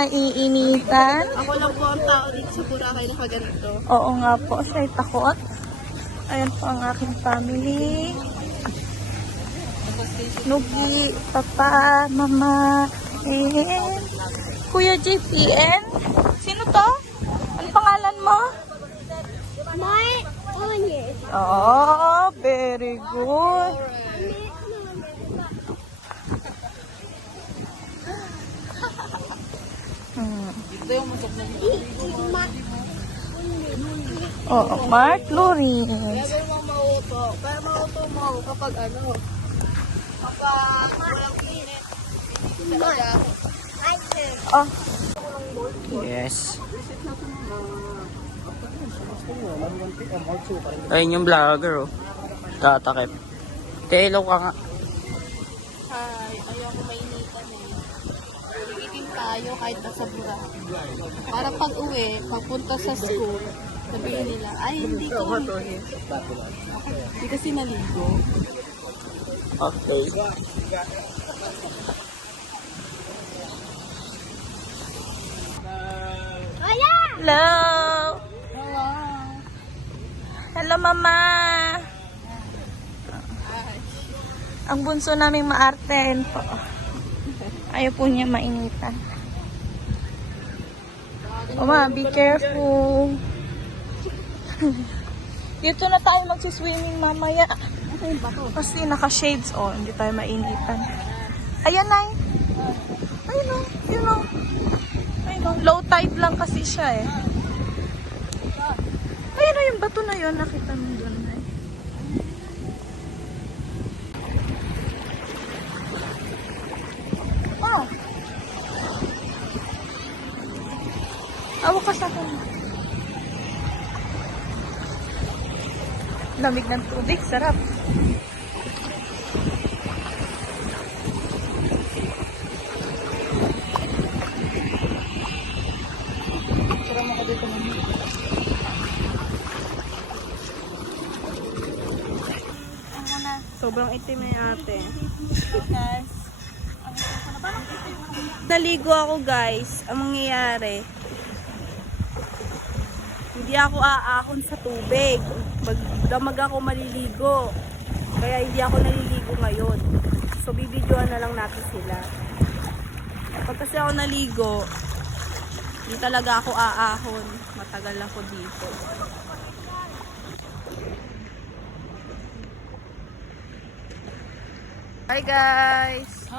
naiinitan. Ako lang po ang tao dito sa Boracay na kaganito. Oo nga po, siya'y takot. Ayan po ang aking family. Nugi, Papa, Mama, and Kuya JPN. Sino to? Ano pangalan mo? My onion. Oh, very good. Oh, Mark Lawrence. Never mo mauto. Pero mauto mo ako kapag kapag walang init. Talaga. Oh. Yes. Ayun yung vlogger, oh. Tatakip. Telo ka nga. Hi, ayoko mainitan eh. Iitim tayo kahit nasa Boracay. Para pag uwi, pagpunta sa school, sabihin nila, ay hindi ko. Hindi kasi naligo. Okay. Hello. Hello. Hello, Mama. Ang bunso naming maarten po. Ayaw po niya mainitan. Mama, be careful. Dito na tayo magsiswimming mamaya. Kasi naka-shades on. Hindi tayo mainitan. Ayan, Nay. Ayun o. Yun o. Ayun o. Low tide lang kasi siya eh. Ayun o yung bato na yun. Nakita mo doon, Nay. Oh. Awak ka sa akin. Lamig ng tubig. Sarap. Sarap mo ka dito, Mami. Sobrang itim na ate. Naligo ako, guys. Ang mangyayari, hindi ako aahon sa tubig. Magdamag ako maliligo. Kaya hindi ako naliligo ngayon. So, bibidyoan na lang natin sila. Pag kasi ako naligo, hindi talaga ako aahon. Matagal ako dito. Hi, guys!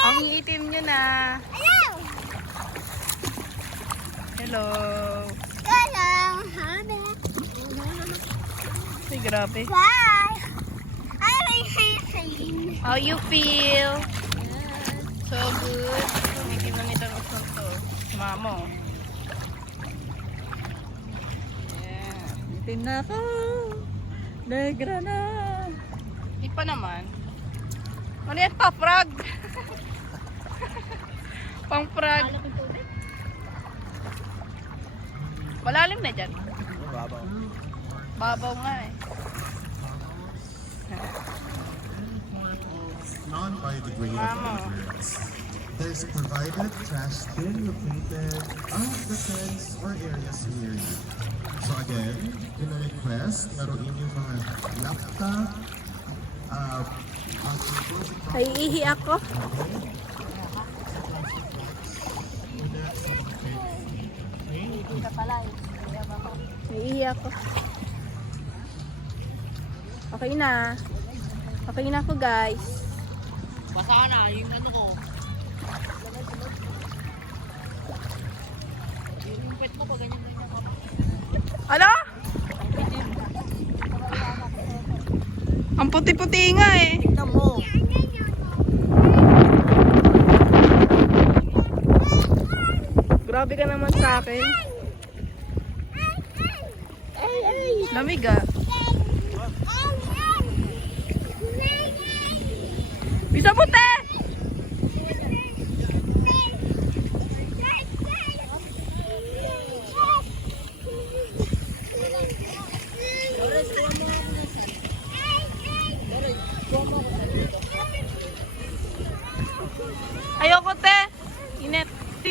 Ang iitim nyo na. Hello. Ay, grabe. How you feel? So good. Hindi mo nito usap to. Mamo. Yeah. Itim na ako. Negra na. Di pa naman. Ano yan pa? Frog? Pang frog. Malalim na dyan. Babaw. Babaw nga eh. Non-biodegradable Mamo. materials. There's provided trash bin located out the fence or areas near you. So again, request laruin yung mga laptop, Naiihi ako. Naiihi ako. Okay na. Okay na ako, guys. Baka na, yung ano ko. Yung pet mo ko, ganyan-ganyan ako. Ano? Ang puti-puti nga eh. Tignan mo. Grabe ka naman sa akin. Lamig ah. Bisa puti! Ayoko te!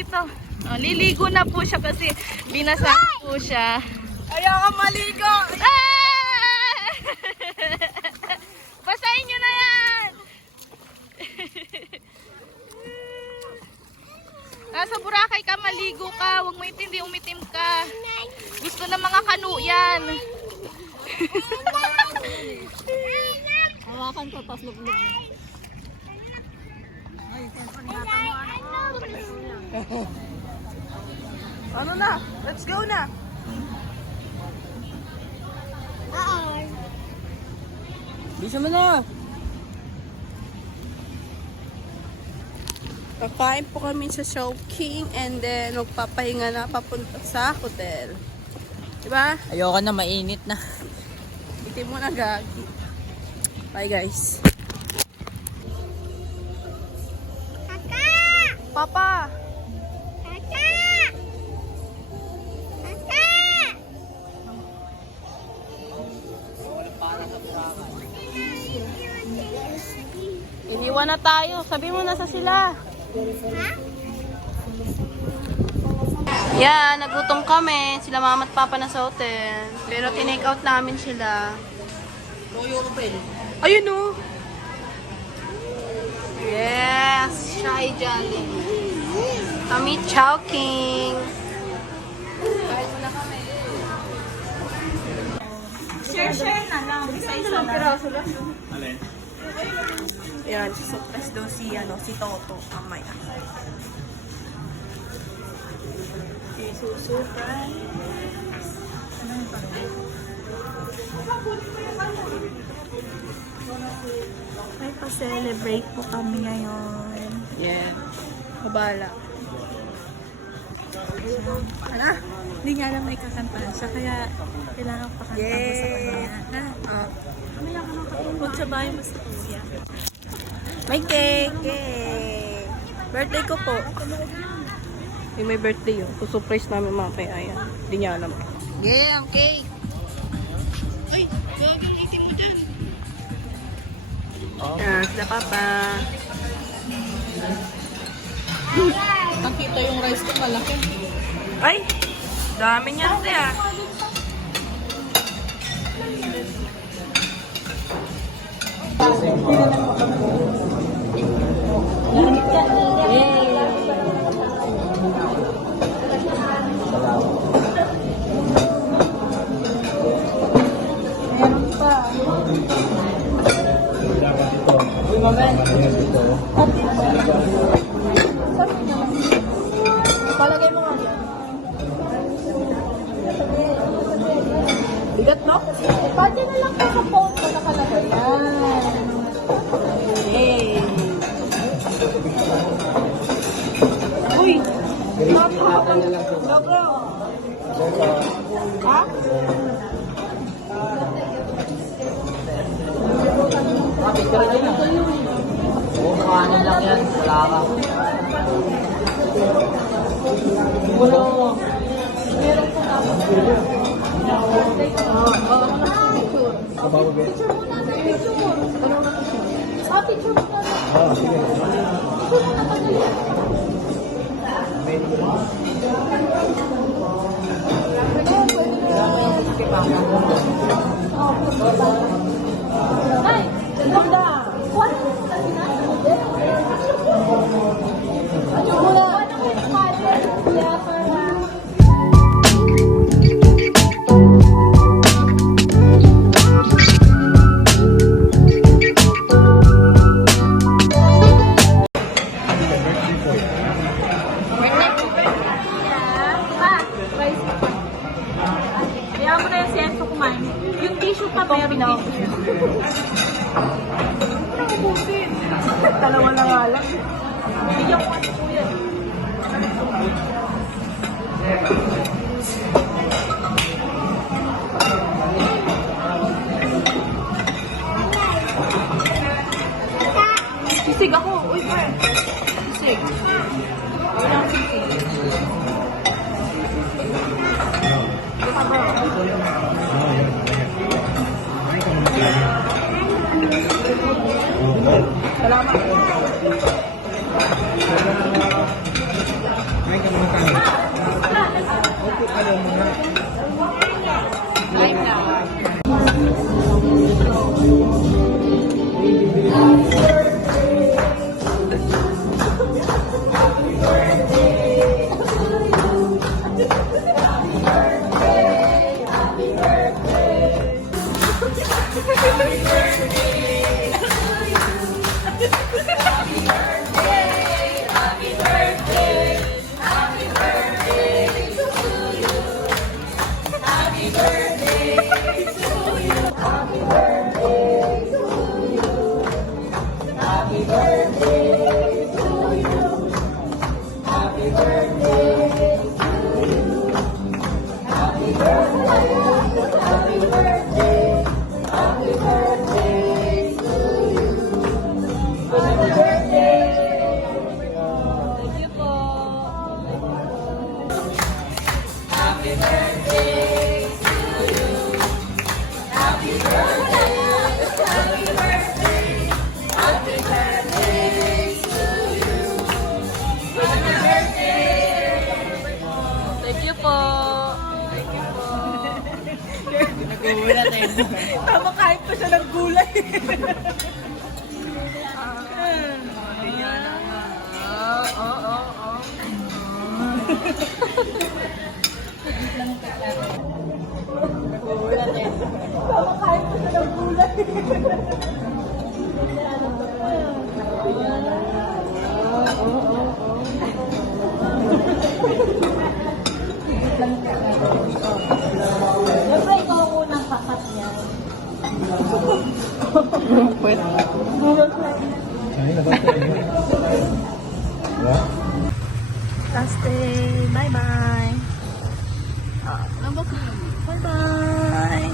dito. Oh, liligo na po siya kasi binasa po siya. Ayaw ka maligo! Ah! Basahin nyo na yan! Nasa Boracay ka, maligo ka. Huwag mo intindi, umitim ka. Gusto ng mga kanu yan. Hawakan ko, tapos luglog. Ano na? Let's go na! Bisa mo na! Kakain po kami sa Showking and then magpapahinga na papunta sa hotel. Diba? Ayoko na, mainit na. Itim mo na, gagi. Bye, guys. Kaka! Papa! Kaka! Kaka! Iniwan na tayo. Sabi mo nasa sila. Ha? Yan, nagutom kami. Sila mama at papa na sa hotel. Pero tinake out namin sila. Ayun o. Yes, Shy Jolly. Kami Chowking. Kahit na kami. Share na lang. Isa-isa lang. Yan, surprise daw si Toto. Mamaya. Surprise. May pa-celebrate po kami ngayon. Yeah. Kabala. Ano? Hindi niya alam may kakantahan siya, kaya kailangan pakanta mo sa kanya. Ha? Mamaya ka nakatulog sa bahay mo sa kuya. May cake! Yay! Birthday ko po. May birthday yun. Surprise namin mga kay Ayan. Hindi niya alam. Yeah, ang cake. Ay, gagawin itim mo dyan. Yan, sila papa. Nakita yung rice ko malaki. Ay! Dami niya ito ah. Palagay mo nga yan. Bigat, no? Pwede na lang sa phone ko nakalagay. Yan. Yay! Uy! Dobro! Ha? Oo, makahanin lang yan. Wala ka. Kaya mo na yung si Enzo kumain. Yung tissue pa, meron tissue. Dalawa na nga lang. Bigyan ko ano po yan. Sisig ako. Uy, pa. Sisig. Walang sisig. Salamat. Thank you po. Nagulat eh. Tama, kahit pa siya ng gulay. Siyempre, ikaw ang unang kakat niya. Last day. Bye-bye. Bye-bye.